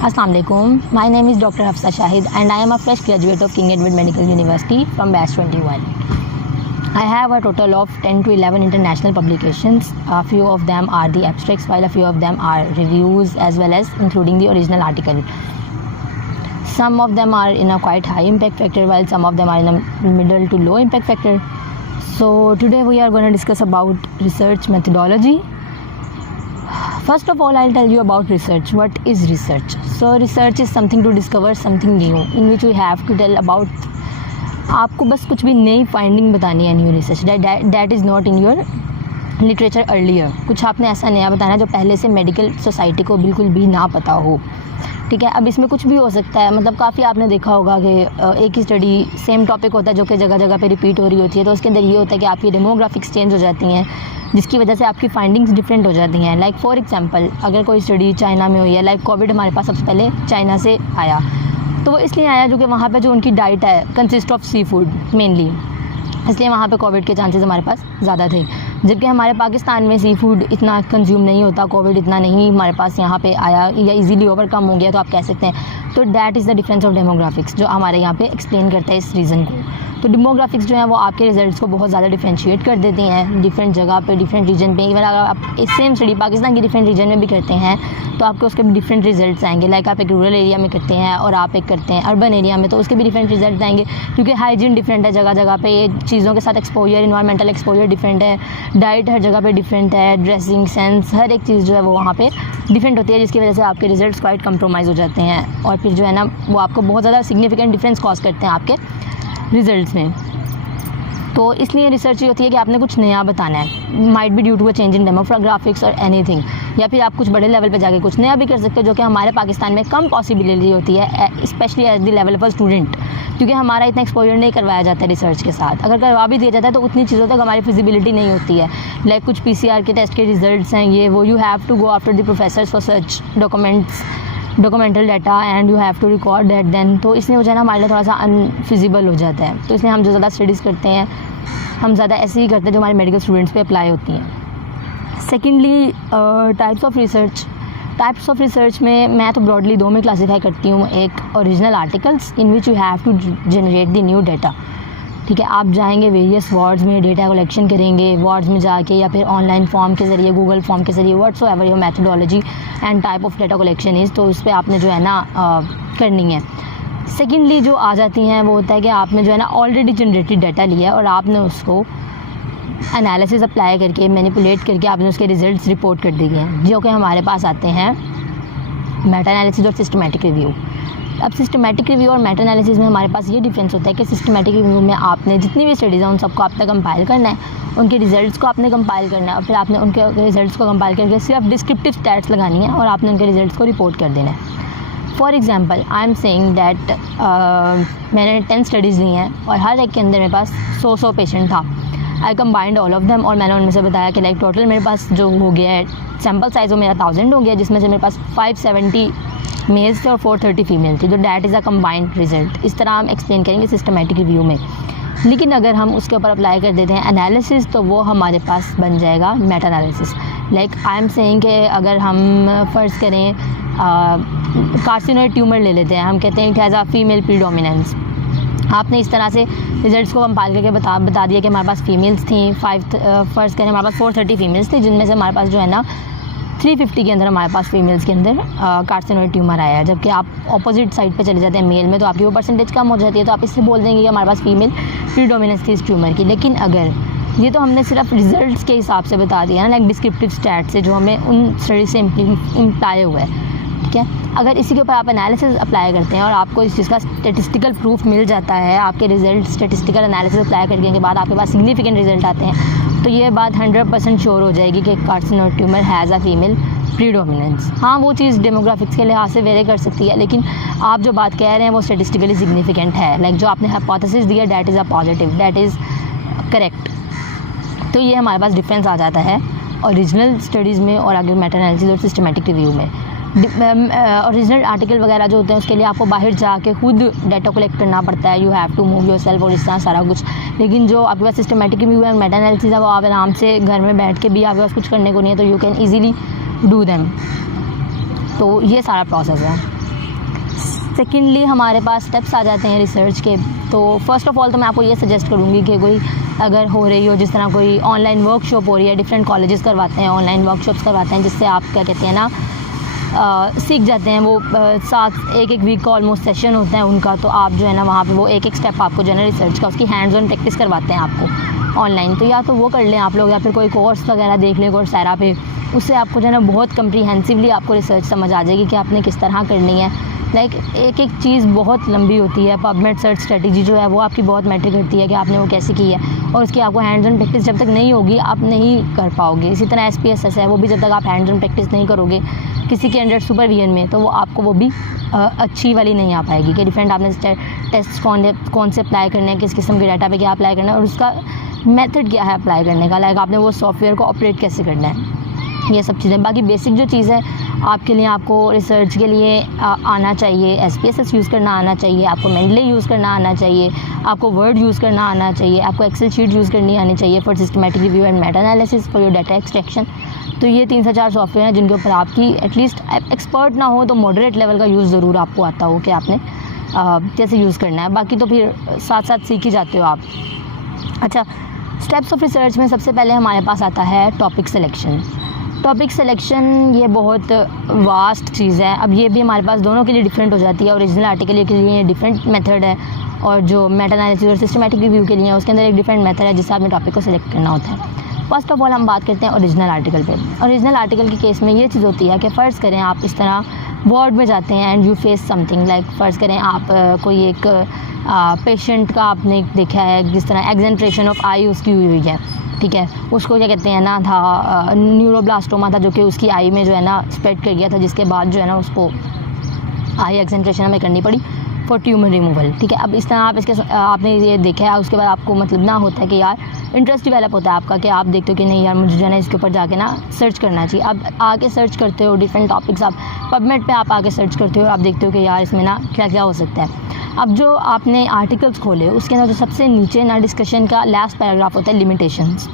Assalamu alaikum. My name is Dr. Hafsa Shahid and I am a fresh graduate of King Edward Medical University from batch 21. I have a total of 10 to 11 international publications. A few of them are the abstracts while a few of them are reviews as well as including the original article. Some of them are in a quite high impact factor while some of them are in a middle to low impact factor. So today we are going to discuss about research methodology. First of all, I'll tell you about research. What is research? So research is something to discover something new in which we have to tell about. आपको बस कुछ भी नई finding बतानी है, new research that is not in your literature earlier. कुछ आपने ऐसा नया बताना है जो पहले से मेडिकल सोसाइटी को बिल्कुल भी ना पता हो. ठीक है, अब इसमें कुछ भी हो सकता है. मतलब काफ़ी आपने देखा होगा कि एक ही स्टडी सेम टॉपिक होता है जो कि जगह जगह पे रिपीट हो रही होती है. तो उसके अंदर ये होता है कि आपकी डेमोग्राफिक्स चेंज हो जाती हैं जिसकी वजह से आपकी फाइंडिंग्स डिफरेंट हो जाती हैं. लाइक फॉर एग्जांपल, अगर कोई स्टडी चाइना में हुई है, लाइक कोविड हमारे पास सबसे पहले चाइना से आया, तो वो इसलिए आया जो कि वहाँ पे जो उनकी डाइट है consist of seafood mainly, इसलिए वहाँ पे कोविड के चांसेस हमारे पास ज़्यादा थे. जबकि हमारे पाकिस्तान में सी फूड इतना कंज्यूम नहीं होता, कोविड इतना नहीं हमारे पास यहाँ पे आया या इजीली ओवरकम हो गया, तो आप कह सकते हैं. तो that is the difference of demographics जो हमारे यहाँ पे एक्सप्लेन करता है इस रीज़न को. तो डेमोग्राफिक्स जो है वो आपके रिजल्ट्स को बहुत ज़्यादा डिफ्रेंशिएट कर देती हैं डिफरेंट जगह पे, डिफरेंट रीजन पे. इवन अगर आप इस सेम स्टडी पाकिस्तान के डिफरेंट रीजन में भी करते हैं तो आपको उसके भी डिफरेंट रिजल्ट्स आएंगे. लाइक आप एक रूरल एरिया में करते हैं और आप एक करते हैं अर्बन एरिया में, तो उसके भी डिफरेंट रिजल्ट आएंगे क्योंकि हाइजीन डिफरेंट है जगह जगह पे, चीज़ों के साथ एक्सपोजर, इन्वायरमेंटल एक्सपोजर डिफरेंट है, डाइट हर जगह पे डिफरेंट है, ड्रेसिंग सेंस, हर एक चीज़ जो है वो वहाँ पे डिफरेंट होती है, जिसकी वजह से आपके रिजल्ट्स क्वाइट कंप्रोमाइज़ हो जाते हैं और फिर जो है ना वो आपको बहुत ज़्यादा सिग्निफिकेंट डिफरेंस कॉज करते हैं आपके रिजल्ट्स में. तो इसलिए रिसर्च ये होती है कि आपने कुछ नया बताना है, might be due to a change in demographics और एनीथिंग, या फिर आप कुछ बड़े लेवल पे जाके कुछ नया भी कर सकते हो जो कि हमारे पाकिस्तान में कम पॉसिबिलिटी होती है, specially at the level of a student, क्योंकि हमारा इतना एक्सपोजर नहीं करवाया जाता है रिसर्च के साथ. अगर करवा भी दिया जाता है तो उतनी चीज़ों तक हमारी फिजिबिलिटी नहीं होती है. लाइक कुछ PCR के टेस्ट के रिजल्ट्स हैं ये वो, you have to go after the professors for such documental data and you have to record that then. तो इसलिए हो जाए ना हमारे लिए थोड़ा सा अनफिजिबल हो जाता है. तो इसलिए हम जो ज़्यादा स्टडीज़ करते हैं हम ज़्यादा ऐसे ही करते हैं जो हमारे मेडिकल स्टूडेंट्स पे अप्लाई होती हैं. सेकेंडली, टाइप्स ऑफ रिसर्च में मैं तो ब्रॉडली दो में क्लासीफाई करती हूँ. एक original articles in which you have to generate the new data. ठीक है, आप जाएंगे वेरियस वार्ड्स में डेटा कलेक्शन करेंगे, वार्ड्स में जाके या फिर ऑनलाइन फॉर्म के ज़रिए, गूगल फॉर्म के ज़रिए, whatsoever your methodology and type of data collection is, तो उस पर आपने जो है ना करनी है. सेकेंडली जो आ जाती हैं वो होता है कि आपने जो है ना ऑलरेडी जनरेटेड डाटा लिया है और आपने उसको एनालिसिस अप्लाई करके मैनिपुलेट करके आपने उसके रिजल्ट्स रिपोर्ट कर दिए हैं, जो कि हमारे पास आते हैं मेटा एनालिसिस और सिस्टमेटिक रिव्यू. अब सिस्टमेटिक रिव्यू और मेटा एनालिसिस में हमारे पास ये डिफरेंस होता है कि सिस्टमेटिक रिव्यू में आपने जितनी भी स्टडीज़ हैं उन सबको आपने कंपाइल करना है, उनके रिजल्ट्स को आपने कंपाइल करना है और फिर आपने उनके रिजल्ट्स को कंपाइल करके सिर्फ डिस्क्रिप्टिव स्टैट्स लगानी है और आपने उनके रिजल्ट्स को रिपोर्ट कर देना है. For example, I am saying that मैंने 10 स्टडीज़ ली हैं और हर एक के अंदर मेरे पास 100 पेशेंट था. आई कंबाइंड ऑल ऑफ देम और मैंने उनमें से बताया कि लाइक टोटल मेरे पास जो हो गया है सैम्पल साइज़ वो मेरा 1000 हो गया, जिसमें से मेरे पास 570 मेल्स थे और 430 फीमेल थी. तो that is a combined result. इस तरह हम एक्सप्लेन करेंगे सिस्टमेटिक रिव्यू में. लेकिन अगर हम उसके ऊपर अप्लाई कर देते हैं एनालिसिस तो वो हमारे पास बन जाएगा Meta analysis. Like I am saying कि अगर हम फ़र्ज़ करें कार्सिनोइड ट्यूमर ले लेते हैं, हम कहते हैं कि एज अ फीमेल प्रीडोमिनेंस. आपने इस तरह से रिजल्ट्स को कंपाइल करके बता दिया कि हमारे पास फीमेल्स थी फ़र्ज़ करें हमारे पास 430 फीमेल्स थी, जिनमें से हमारे पास जो है ना 350 के अंदर हमारे पास फीमेल्स के अंदर कार्सिनोइड ट्यूमर आया है. जबकि आप ऑपोजिट साइड पे चले जाते हैं मेल में तो आपकी वो परसेंटेज कम हो जाती है. तो आप इससे बोल देंगे कि हमारे पास फीमेल प्रीडोमिनेंस थी इस ट्यूमर की. लेकिन अगर ये तो हमने सिर्फ रिजल्ट्स के हिसाब से बता दिया ना, लाइक डिस्क्रिप्टिव स्टैट से जो हमें उन स्टडी से इम्प्लाई हुआ है. ठीक है, अगर इसी के ऊपर आप एनालिसिस अप्लाई करते हैं और आपको इस चीज़ का स्टेटिस्टिकल प्रूफ मिल जाता है, आपके रिजल्ट स्टेटिस्टिकल एनालिसिस अप्लाई करने के बाद आपके पास सिग्निफिकेंट रिजल्ट आते हैं, तो ये बात 100% श्योर हो जाएगी कि carcinoid tumour has a female predominance. हाँ, वो चीज़ डेमोग्राफिक्स के लिहाज से वेरी कर सकती है, लेकिन आप जो बात कह रहे हैं वो स्टेटिस्टिकली सिग्निफिकेंट है. लाइक जो आपने हाइपोथेसिस दिया that is a positive, that is correct. तो ये हमारे पास डिफरेंस आ जाता है ओरिजिनल स्टडीज़ में और आगे मेटा एनालिसिस और सिस्टमेटिक रिव्यू में. ओरिजिनल आर्टिकल वगैरह जो होते हैं उसके लिए आपको बाहर जाके खुद डाटा कलेक्ट करना पड़ता है, you have to move yourself और इस तरह सारा कुछ. लेकिन जो आपके पास सिस्टमेटिक रिव्यू है, मेटा एनालिसिस है, वो आप आराम से घर में बैठ के भी आपके पास कुछ करने को नहीं है तो you can easily do them. तो ये सारा प्रोसेस है. सेकेंडली हमारे पास स्टेप्स आ जाते हैं रिसर्च के। तो फर्स्ट ऑफ ऑल तो मैं आपको ये सजेस्ट करूँगी कि कोई अगर हो रही हो, जिस तरह कोई ऑनलाइन वर्कशॉप हो रही है, डिफरेंट कॉलेजेस करवाते हैं ऑनलाइन वर्कशॉप्स करवाते हैं, जिससे आप क्या कहते हैं ना सीख जाते हैं। वो 1 वीक का ऑलमोस्ट सेशन होता है उनका। तो आप जो है ना वहाँ पे वो एक स्टेप आपको जो है ना रिसर्च का उसकी हैंड्स ऑन प्रैक्टिस करवाते हैं आपको ऑनलाइन। तो या तो वो कर लें आप लोग, या फिर कोई कोर्स वगैरह देख लें कोर्सेरा पे। उससे आपको जो है ना बहुत कम्प्रीहेंसिवली आपको रिसर्च समझ आ जाएगी कि आपने किस तरह करनी है। लाइक एक चीज़ बहुत लंबी होती है। पबमेड सर्च स्ट्रेटजी जो है वो आपकी बहुत मैटर करती है कि आपने वो कैसे की है, और उसकी आपको हैंड्स ऑन प्रैक्टिस जब तक नहीं होगी आप नहीं कर पाओगे। इसी तरह SPSS है, वो भी जब तक आप हैंड्स ऑन प्रैक्टिस नहीं करोगे किसी के अंडर सुपरविजन में, तो वो आपको वो भी अच्छी वाली नहीं आ पाएगी कि डिफरेंट आपने टेस्ट कौन से अप्लाई करने हैं, किस किस्म के डाटा पे क्या अप्लाई करना है, और उसका मेथड क्या है अप्लाई करने का। लाइक आपने वो सॉफ्टवेयर को ऑपरेट कैसे करना है, ये सब चीज़ें। बाकी बेसिक जो चीज़ है आपके लिए, आपको रिसर्च के लिए आना चाहिए, SPSS यूज़ करना आना चाहिए, आपको मेंडले यूज़ करना आना चाहिए, आपको वर्ड यूज़ करना आना चाहिए, आपको एक्सेल शीट यूज़ करनी आनी चाहिए for systematic review and Meta analysis for your data extraction. तो ये 3 से 4 सॉफ्टवेयर हैं जिनके ऊपर आपकी एटलीस्ट एक्सपर्ट ना हो तो मॉडरेट लेवल का यूज़ ज़रूर आपको आता हो कि आपने कैसे यूज़ करना है। बाकी तो फिर साथ साथ सीख ही जाते हो आप। अच्छा, स्टेप्स ऑफ रिसर्च में सबसे पहले हमारे पास आता है टॉपिक सिलेक्शन। टॉपिक सिलेक्शन ये बहुत वास्ट चीज़ है। अब ये भी हमारे पास दोनों के लिए डिफरेंट हो जाती है। ओरिजिनल आर्टिकल के लिए डिफरेंट मेथड है, और जो मेटा एनालिसिस और सिस्टमैटिक रिव्यू के लिए उसके अंदर एक डिफरेंट मेथड है जिससे आपने टॉपिक को सिलेक्ट करना होता है। फर्स्ट ऑफ ऑल हम बात करते हैं ओरिजिनल आर्टिकल पे। ओरिजिनल आर्टिकल के केस में ये चीज़ होती है कि फ़र्ज़ करें आप इस तरह वर्ड में जाते हैं and you face something, like फ़र्ज़ करें आप कोई एक पेशेंट का आपने देखा है जिस तरह एक्सेंट्रेशन ऑफ आई उसकी हुई है, ठीक है, उसको क्या कहते हैं ना था न्यूरोब्लास्टोमा था, जो कि उसकी आई में जो है ना स्प्रेड कर गया था, जिसके बाद जो है ना उसको आई एक्सेंट्रेशन हमें करनी पड़ी फॉर ट्यूमर रिमूवल, ठीक है। अब इस तरह आप आपने ये देखा है, उसके बाद आपको मतलब ना होता है कि यार इंटरेस्ट डेवलप होता है आपका कि आप देखते हो कि नहीं यार मुझे जो है ना इसके ऊपर जाके ना सर्च करना चाहिए। अब आके सर्च करते हो डिफरेंट टॉपिक्स, आप पबमेड पे आप आके सर्च करते हो और आप देखते हो कि यार इसमें ना क्या क्या हो सकता है। अब जो आपने आर्टिकल्स खोले उसके अंदर जो सबसे नीचे ना डिस्कशन का लास्ट पैराग्राफ होता है लिमिटेशंस।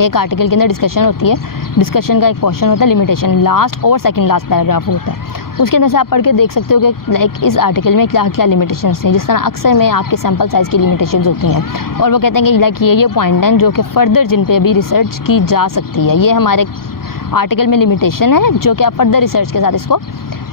एक आर्टिकल के अंदर डिस्कशन होती है, डिस्कशन का एक पोर्शन होता है लिमिटेशन, लास्ट और सेकंड लास्ट पैराग्राफ होता है। उसके अंदर से आप पढ़ के देख सकते हो कि लाइक इस आर्टिकल में क्या क्या लिमिटेशंस हैं। जिस तरह अक्सर में आपके सैम्पल साइज़ की लिमिटेशंस होती हैं, और वो कहते हैं कि लाइक ये पॉइंट हैं जो कि फ़र्दर जिन पे अभी रिसर्च की जा सकती है। ये हमारे आर्टिकल में लिमिटेशन है जो कि आप फर्दर रिसर्च के साथ इसको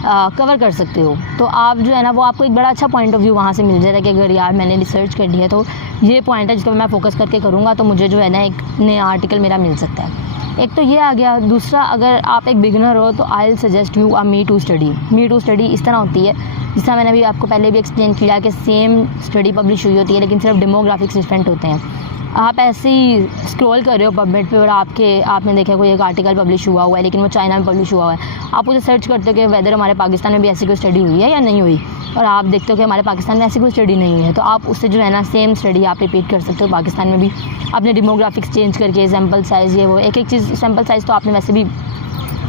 कवर कर सकते हो। तो आप जो है ना वो आपको एक बड़ा अच्छा पॉइंट ऑफ व्यू वहाँ से मिल जाता है कि अगर यार मैंने रिसर्च कर ली है तो ये पॉइंट है जिस पर मैं फोकस करके करूँगा तो मुझे जो है ना एक नया आर्टिकल मेरा मिल सकता है। एक तो ये आ गया। दूसरा, अगर आप एक बिगिनर हो तो I will suggest you a meta study. Meta study इस तरह होती है, जिस तरह मैंने अभी आपको पहले भी एक्सप्लेन किया कि सेम स्टडी पब्लिश हुई होती है लेकिन सिर्फ डेमोग्राफिक्स डिफरेंट होते हैं। आप ऐसे ही स्क्रॉल कर रहे हो पबमेड पे और आपने देखा कोई एक आर्टिकल पब्लिश हुआ है लेकिन वो चाइना में पब्लिश हुआ है। आप उसे सर्च करते हो कि वेदर हमारे पाकिस्तान में भी ऐसी कोई स्टडी हुई है या नहीं हुई, और आप देखते हो कि हमारे पाकिस्तान में ऐसी कोई स्टडी नहीं हुई है, तो आप उससे जो है ना सेम स्टडी आप रिपीट कर सकते हो पाकिस्तान में भी। आपने डेमोग्राफिक्स चेंज करके सैम्पल साइज़ ये वो एक चीज़, सैम्पल साइज़ तो आपने वैसे भी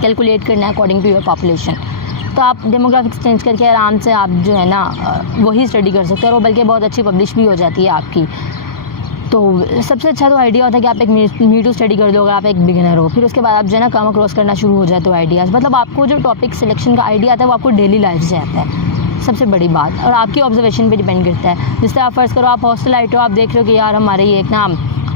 कैलकुलेट करना है अकॉर्डिंग टू योर पॉपुलेशन, तो आप डेमोग्राफिक्स चेंज करके आराम से आप जो है ना वही स्टडी कर सकते हो, और वो बल्कि बहुत अच्छी पब्लिश भी हो जाती है आपकी। तो सबसे अच्छा तो आइडिया होता है कि आप एक मी टू स्टडी कर दो अगर आप एक बिगिनर हो। फिर उसके बाद आप जो है ना कम अक्रॉस करना शुरू हो जाए तो आइडियाज़, मतलब आपको जो टॉपिक सिलेक्शन का आइडिया आता है वो आपको डेली लाइफ से आता है, सबसे बड़ी बात, और आपकी ऑब्जर्वेशन पे डिपेंड करता है। जिस तरह आप फर्स्ट करो आप हॉस्टल आए हो, आप देख रहे हो कि यार हमारे ये एक ना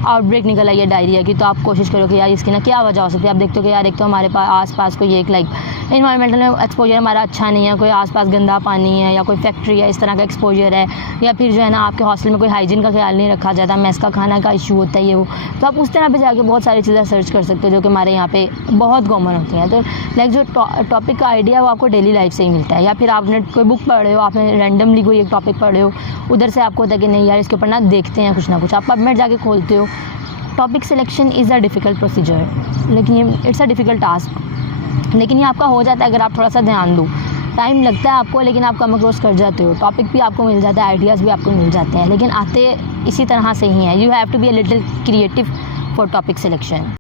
आउटब्रेक निकल आई है डायरिया की, तो आप कोशिश करो कि यार इसकी ना क्या वजह हो सकती है। आप देखते हो कि यार एक तो हमारे पास आसपास कोई एक लाइक इन्वायरमेंटल एक्सपोजर हमारा अच्छा नहीं है, कोई आसपास गंदा पानी है या कोई फैक्ट्री है, इस तरह का एक्सपोजर है, या फिर जो है ना आपके हॉस्टल में कोई हाइजीन का ख्याल नहीं रखा जाता, मेस का खाना का इशू होता है ये वो, तो आप उस तरह पे जाके बहुत सारी चीज़ें सर्च कर सकते हो जो कि हमारे यहाँ पे बहुत कॉमन होती हैं। तो लाइक जो टॉपिक का आइडिया वो आपको डेली लाइफ से ही मिलता है, या फिर आपने कोई बुक पढ़ रहे हो, आपने रैंडमली कोई एक टॉपिक पढ़ रहे हो, उधर से आपको होता है कि नहीं यार इसके ऊपर ना देखते हैं कुछ ना कुछ, आप पबमेड जाके खोलते हो। Topic selection is a difficult procedure, लेकिन ये इट्स अ डिफ़िकल्ट टास्क, लेकिन ये आपका हो जाता है अगर आप थोड़ा सा ध्यान दो। टाइम लगता है आपको लेकिन आप कम अक्रॉस कर जाते हो, टॉपिक भी आपको मिल जाता है, आइडियाज़ भी आपको मिल जाते हैं, लेकिन आते इसी तरह से ही हैं। You have to be a little creative for topic selection.